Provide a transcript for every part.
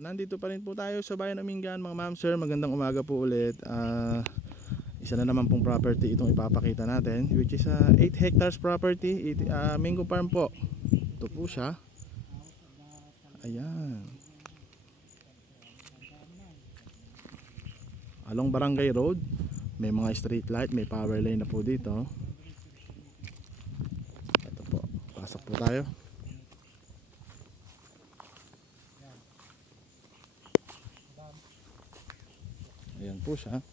Nandito pa rin po tayo sa bayan ng Mingan mga ma'am sir, magandang umaga po ulit. Isa na naman pong property itong ipapakita natin, which is 8 hectares property, mango farm po. Ito po siya. Ayan, along Barangay Road, may mga street light, may power lane na po dito. Ito po, pasok po tayo. Ayan po siya.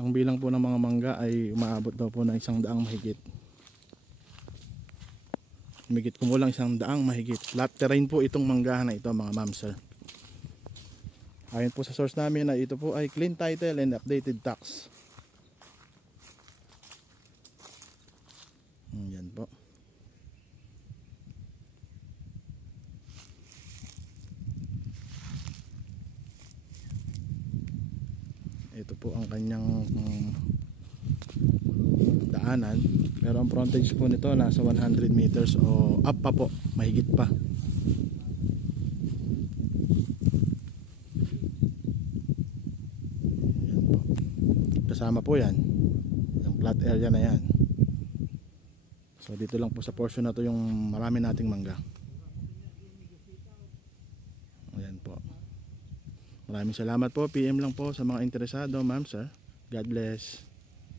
Ang bilang po ng mga mangga ay umaabot daw po ng 100 mahigit. Mahigit kumulang 100 mahigit. Flat terrain po itong manggahan na ito mga ma'am sir. Ayon po sa source namin na ito po ay clean title and updated tax. Yan po. Ito po ang kanyang daanan, pero ang frontage po nito nasa 100 meters o up pa po, mahigit pa. Yan po. Kasama po yan yung flat area na yan. So dito lang po sa portion na to yung marami nating mangga. Ayan po. Maraming salamat po. PM lang po sa mga interesado, ma'am sir. God bless.